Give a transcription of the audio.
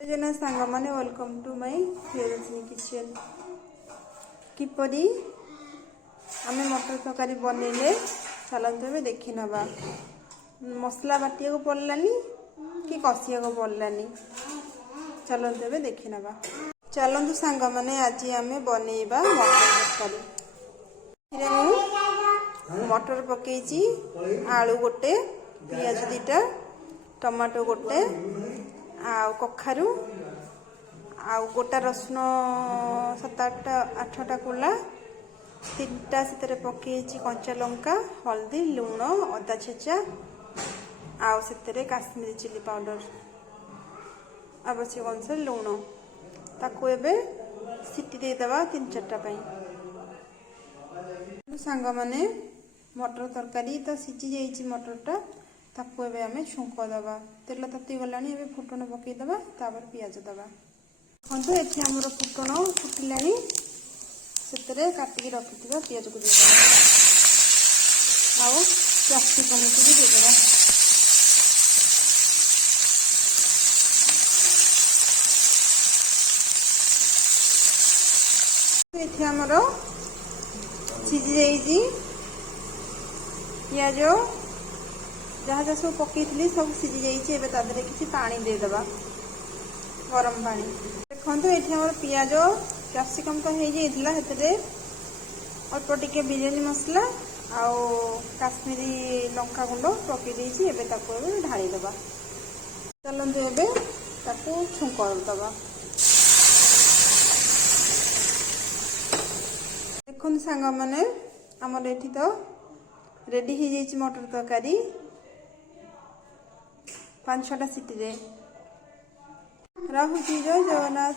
जना सांग माने welcome to my Priyadarshini kitchen. किपरि आमे मटर तरकारी बनइले चलते देखी नवा। मसला बाटिया को पड़लानी कि कषिया को पड़लानी, चलते देखी नवा। चलतु सांग माने आज आमे बनइबा मटर तरकारी। मटर पकेची, आलू गोटे, पियाज दीटा, टमाटो गोटे, आउ कखारू, आउ गोटा रसुण 7-8टा कुला, 3टा से पकेची कंचा लंका, हल्दी, लुण, अदा छेचा, आउ से काश्मीरी चिली पाउडर, आवश्यक अनुसार लुण। ताकू एबे सीटी देदेबा 3-4टा पाई। सांग माने मटर तरकारी तो सीझी जाइए मटरटा, ताकू एबे आमे छुंक दबा। तेल तती गलानी, एबे फुटण पकई दबा, तापर पियाज दबा। देखो एठी हमर फुटण फुटिलानी, सेतरे काटिकी रखिथिबा पियाज को दे दबा, आउ कैप्सिकम को भी दे दबा। एठी हमर सीझी जाइए पियाज, जहाँ जहाँ सब पकई सब सीझी जाइए। तादे किसी पानी देदेबा, गरम पानी। देखो ये पियाज कैप्सिकम तो हो जाता, अल्प टिके बिरयानी मसला आउ काश्मीरी लंका गुंड पकई ढाई दबा। चलते एबे ताकू छुंक दबा। देखो सांग माने आमर एठी तो रेडी हो जाइए मटर तरकारी 5-6टा सीटी रे। राहुल जय जगन्नाथ।